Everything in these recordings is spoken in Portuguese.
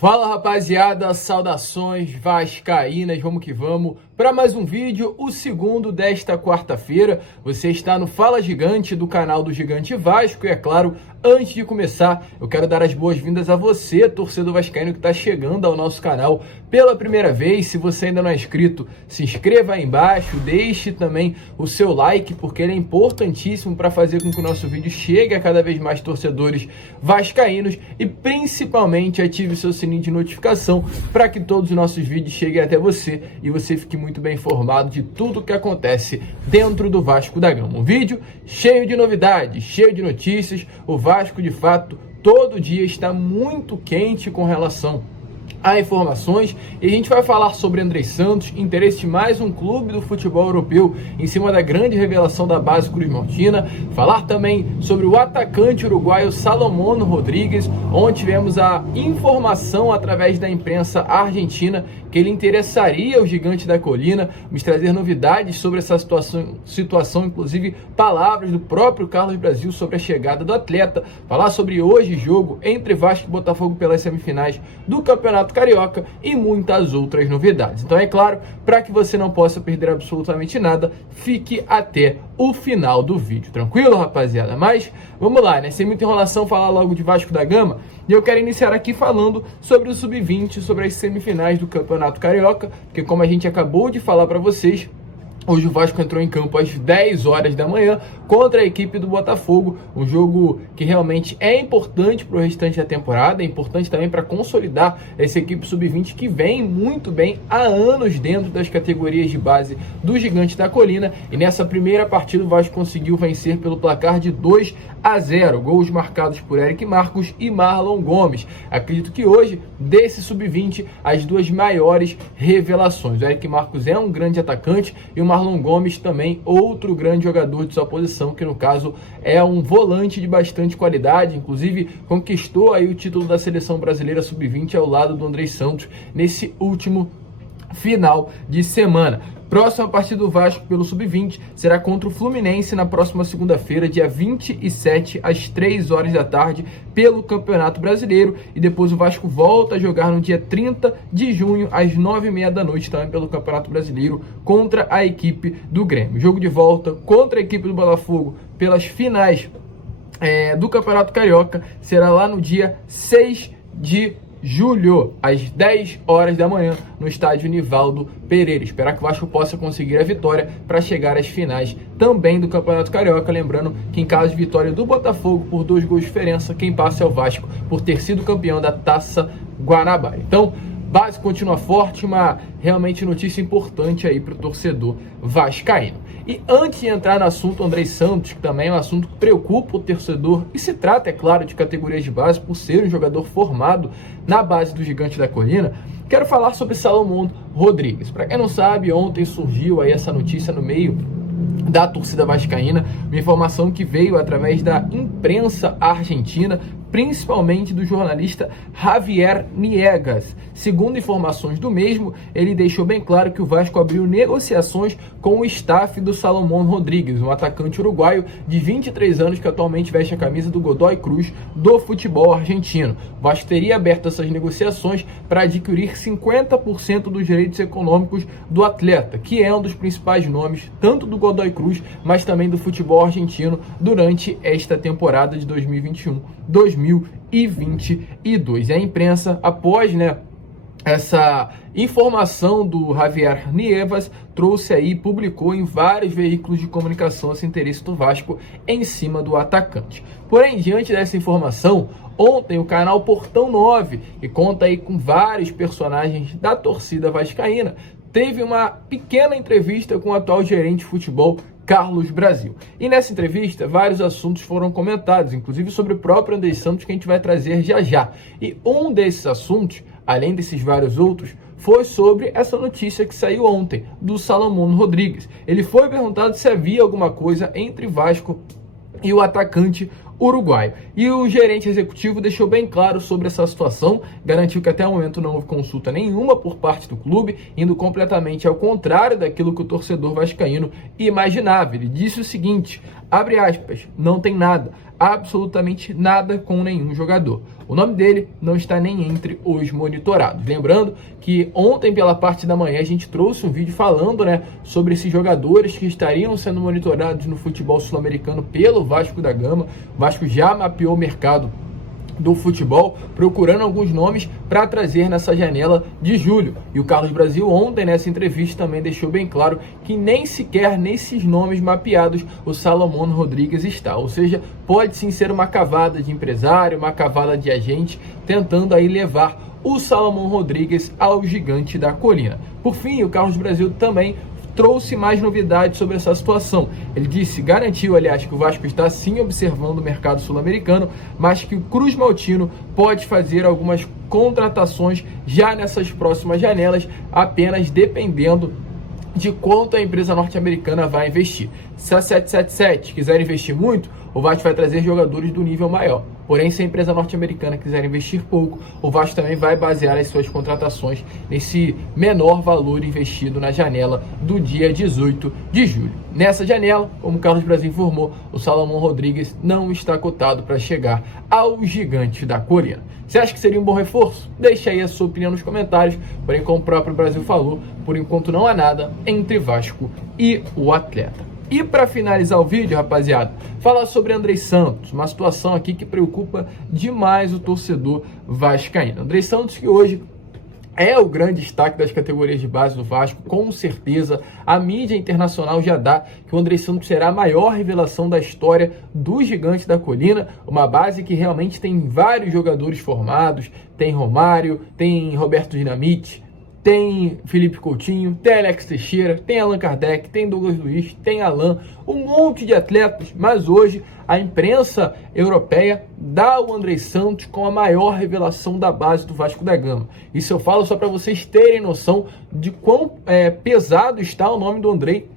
Fala rapaziada, saudações vascaínas, vamos que vamos para mais um vídeo, o segundo desta quarta-feira. Você está no Fala Gigante do canal do Gigante Vasco e é claro, antes de começar, eu quero dar as boas-vindas a você, torcedor vascaíno que está chegando ao nosso canal pela primeira vez. Se você ainda não é inscrito, se inscreva aí embaixo, deixe também o seu like, porque ele é importantíssimo para fazer com que o nosso vídeo chegue a cada vez mais torcedores vascaínos e principalmente ative o seu sininho de notificação para que todos os nossos vídeos cheguem até você e você fique muito bem informado de tudo o que acontece dentro do Vasco da Gama. Um vídeo cheio de novidades, cheio de notícias. O Vasco, de fato, todo dia está muito quente com relação a informações, e a gente vai falar sobre Andrei Santos, interesse de mais um clube do futebol europeu em cima da grande revelação da base cruzmaltina, falar também sobre o atacante uruguaio Salomón Rodríguez, onde tivemos a informação através da imprensa argentina que ele interessaria o Gigante da Colina, nos trazer novidades sobre essa situação, inclusive palavras do próprio Carlos Brasil sobre a chegada do atleta, falar sobre hoje jogo entre Vasco e Botafogo pelas semifinais do Campeonato Carioca e muitas outras novidades. Então é claro, para que você não possa perder absolutamente nada, fique até o final do vídeo, tranquilo rapaziada? Mas vamos lá, né? Sem muita enrolação, falar logo de Vasco da Gama. E eu quero iniciar aqui falando sobre o Sub-20, sobre as semifinais do Campeonato Carioca, porque como a gente acabou de falar para vocês, hoje o Vasco entrou em campo às 10 horas da manhã contra a equipe do Botafogo, um jogo que realmente é importante para o restante da temporada, é importante também para consolidar essa equipe Sub-20 que vem muito bem há anos dentro das categorias de base do Gigante da Colina, e nessa primeira partida o Vasco conseguiu vencer pelo placar de 2-0, gols marcados por Eric Marcos e Marlon Gomes. Acredito que hoje, desse Sub-20, as duas maiores revelações. O Eric Marcos é um grande atacante e o Marlon Gomes também, outro grande jogador de sua posição, que no caso é um volante de bastante qualidade, inclusive conquistou aí o título da seleção brasileira Sub-20 ao lado do Andrei Santos nesse último final de semana. Próxima partida do Vasco pelo Sub-20 será contra o Fluminense na próxima segunda-feira, dia 27, às 3 horas da tarde, pelo Campeonato Brasileiro. E depois o Vasco volta a jogar no dia 30 de junho, às 9h30 da noite, também pelo Campeonato Brasileiro, contra a equipe do Grêmio. Jogo de volta contra a equipe do Botafogo pelas finais do Campeonato Carioca será lá no dia 6 de julho, às 10 horas da manhã, no estádio Nivaldo Pereira. Esperar que o Vasco possa conseguir a vitória para chegar às finais também do Campeonato Carioca. Lembrando que em caso de vitória do Botafogo por 2 gols de diferença, quem passa é o Vasco por ter sido campeão da Taça Guanabara. Então, base continua forte, uma realmente notícia importante aí para o torcedor vascaíno. E antes de entrar no assunto Andrei Santos, que também é um assunto que preocupa o torcedor, e se trata, é claro, de categorias de base, por ser um jogador formado na base do Gigante da Colina, quero falar sobre Salomón Rodríguez. Para quem não sabe, ontem surgiu aí essa notícia no meio da torcida vascaína, uma informação que veio através da imprensa argentina, principalmente do jornalista Javier Niegas. Segundo informações do mesmo, ele deixou bem claro que o Vasco abriu negociações com o staff do Salomón Rodríguez, um atacante uruguaio de 23 anos que atualmente veste a camisa do Godoy Cruz do futebol argentino. O Vasco teria aberto essas negociações para adquirir 50% dos direitos econômicos do atleta, que é um dos principais nomes tanto do Godoy Cruz, mas também do futebol argentino durante esta temporada de 2021-2022. E a imprensa, após essa informação do Javier Niegas, trouxe aí, publicou em vários veículos de comunicação esse interesse do Vasco em cima do atacante. Porém, diante dessa informação, ontem o canal Portão 9, que conta aí com vários personagens da torcida vascaína, teve uma pequena entrevista com o atual gerente de futebol, Carlos Brasil. E nessa entrevista, vários assuntos foram comentados, inclusive sobre o próprio Andrei Santos, que a gente vai trazer já já. E um desses assuntos, além desses vários outros, foi sobre essa notícia que saiu ontem, do Salomón Rodríguez. Ele foi perguntado se havia alguma coisa entre Vasco e o atacante uruguaio. E o gerente executivo deixou bem claro sobre essa situação, garantiu que até o momento não houve consulta nenhuma por parte do clube, indo completamente ao contrário daquilo que o torcedor vascaíno imaginava. Ele disse o seguinte, abre aspas, não tem nada, absolutamente nada com nenhum jogador. O nome dele não está nem entre os monitorados. Lembrando que ontem, pela parte da manhã, a gente trouxe um vídeo falando, sobre esses jogadores que estariam sendo monitorados no futebol sul-americano pelo Vasco da Gama. O Vasco já mapeou o mercado do futebol, procurando alguns nomes para trazer nessa janela de julho. E o Carlos Brasil ontem, nessa entrevista, também deixou bem claro que nem sequer nesses nomes mapeados o Salomón Rodríguez está. Ou seja, pode sim ser uma cavada de empresário, uma cavada de agente, tentando aí levar o Salomón Rodríguez ao Gigante da Colina. Por fim, o Carlos Brasil também trouxe mais novidades sobre essa situação. Ele garantiu, aliás, que o Vasco está sim observando o mercado sul-americano, mas que o Cruz Maltino pode fazer algumas contratações já nessas próximas janelas, apenas dependendo de quanto a empresa norte-americana vai investir. Se a 777 quiser investir muito, o Vasco vai trazer jogadores do nível maior. Porém, se a empresa norte-americana quiser investir pouco, o Vasco também vai basear as suas contratações nesse menor valor investido na janela do dia 18 de julho. Nessa janela, como o Carlos Brasil informou, o Salomón Rodríguez não está cotado para chegar ao Gigante da Colina. Você acha que seria um bom reforço? Deixa aí a sua opinião nos comentários. Porém, como o próprio Brasil falou, por enquanto não há nada entre Vasco e o atleta. E para finalizar o vídeo, rapaziada, falar sobre Andrei Santos, uma situação aqui que preocupa demais o torcedor vascaíno. Andrei Santos, que hoje é o grande destaque das categorias de base do Vasco, com certeza a mídia internacional já dá que o Andrei Santos será a maior revelação da história do Gigante da Colina, uma base que realmente tem vários jogadores formados, tem Romário, tem Roberto Dinamite, tem Felipe Coutinho, tem Alex Teixeira, tem Allan Kardec, tem Douglas Luiz, tem Alan, um monte de atletas, mas hoje a imprensa europeia dá o Andrei Santos com a maior revelação da base do Vasco da Gama. Isso eu falo só para vocês terem noção de quão pesado está o nome do Andrei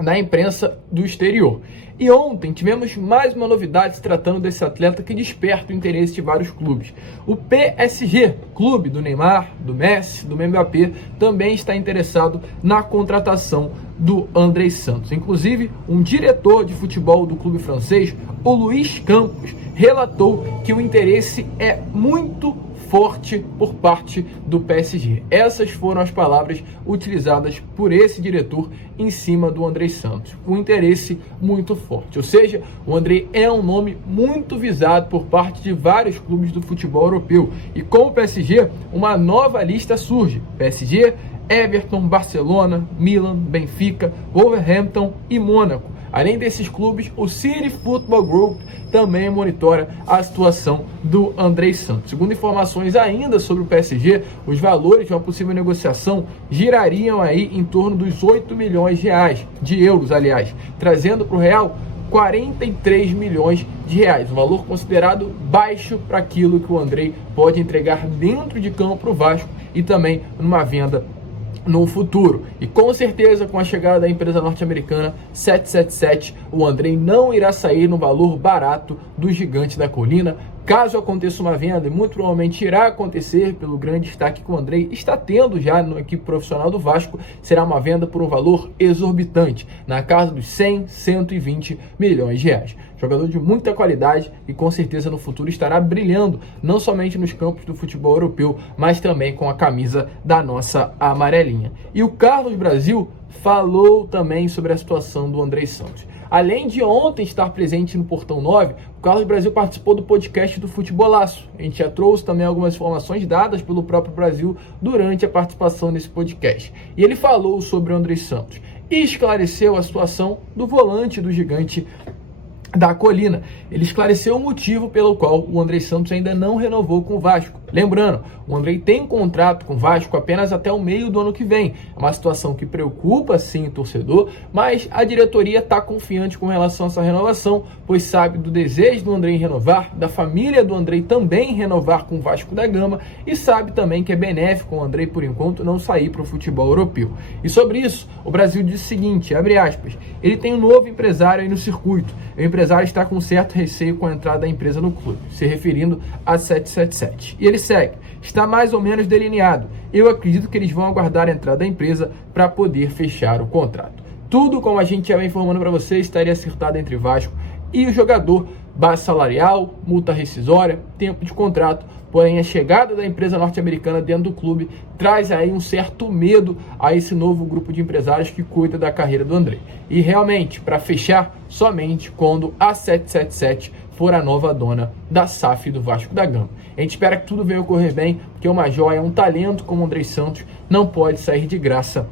na imprensa do exterior. E ontem tivemos mais uma novidade se tratando desse atleta que desperta o interesse de vários clubes. O PSG, clube do Neymar, do Messi, do Mbappé, também está interessado na contratação do Andrei Santos. Inclusive, um diretor de futebol do clube francês, o Luiz Campos, relatou que o interesse é muito forte por parte do PSG. Essas foram as palavras utilizadas por esse diretor em cima do Andrei Santos. Um interesse muito forte. Ou seja, o Andrei é um nome muito visado por parte de vários clubes do futebol europeu. E com o PSG, uma nova lista surge. PSG, Everton, Barcelona, Milan, Benfica, Wolverhampton e Mônaco. Além desses clubes, o City Football Group também monitora a situação do Andrei Santos. Segundo informações ainda sobre o PSG, os valores de uma possível negociação girariam aí em torno dos 8 milhões de euros, trazendo para o Real 43 milhões de reais, um valor considerado baixo para aquilo que o Andrei pode entregar dentro de campo para o Vasco e também numa venda no futuro. E com certeza, com a chegada da empresa norte-americana 777, o Andrei não irá sair no valor barato do Gigante da Colina. Caso aconteça uma venda, e muito provavelmente irá acontecer pelo grande destaque que o Andrei está tendo já na equipe profissional do Vasco, será uma venda por um valor exorbitante, na casa dos 100, 120 milhões de reais. Jogador de muita qualidade e com certeza no futuro estará brilhando, não somente nos campos do futebol europeu, mas também com a camisa da nossa amarelinha. E o Carlos Brasil falou também sobre a situação do Andrei Santos. Além de ontem estar presente no Portão 9, o Carlos Brasil participou do podcast do Futebolaço. A gente já trouxe também algumas informações dadas pelo próprio Brasil durante a participação nesse podcast. E ele falou sobre o Andrei Santos e esclareceu a situação do volante do Gigante da Colina. Ele esclareceu o motivo pelo qual o Andrei Santos ainda não renovou com o Vasco. Lembrando, o Andrei tem um contrato com o Vasco apenas até o meio do ano que vem. É uma situação que preocupa sim o torcedor, mas a diretoria está confiante com relação a essa renovação, pois sabe do desejo do Andrei em renovar, da família do Andrei também renovar com o Vasco da Gama e sabe também que é benéfico o Andrei, por enquanto, não sair para o futebol europeu. E sobre isso, o Brasil diz o seguinte, abre aspas, ele tem um novo empresário aí no circuito. O empresário está com certo receio com a entrada da empresa no clube, se referindo a 777. E ele segue, está mais ou menos delineado. Eu acredito que eles vão aguardar a entrada da empresa para poder fechar o contrato. Tudo, como a gente já vem informando para vocês, estaria acertado entre Vasco e o jogador base salarial, multa rescisória, tempo de contrato. Porém, a chegada da empresa norte-americana dentro do clube traz aí um certo medo a esse novo grupo de empresários que cuida da carreira do Andrei. E realmente, para fechar, somente quando a 777 for a nova dona da SAF do Vasco da Gama. A gente espera que tudo venha ocorrer bem, porque uma joia, um talento como o Andrei Santos não pode sair de graça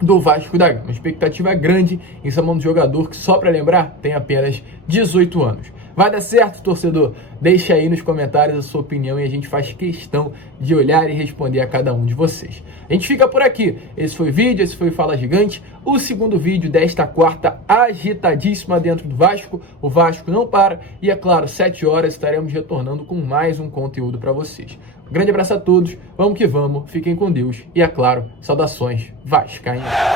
do Vasco da Gama. A expectativa é grande em cima de um jogador que, só para lembrar, tem apenas 18 anos. Vai dar certo, torcedor? Deixa aí nos comentários a sua opinião e a gente faz questão de olhar e responder a cada um de vocês. A gente fica por aqui. Esse foi o vídeo, esse foi o Fala Gigante, o segundo vídeo desta quarta agitadíssima dentro do Vasco. O Vasco não para e, é claro, 7 horas estaremos retornando com mais um conteúdo para vocês. Um grande abraço a todos, vamos que vamos, fiquem com Deus e, é claro, saudações vascaínas.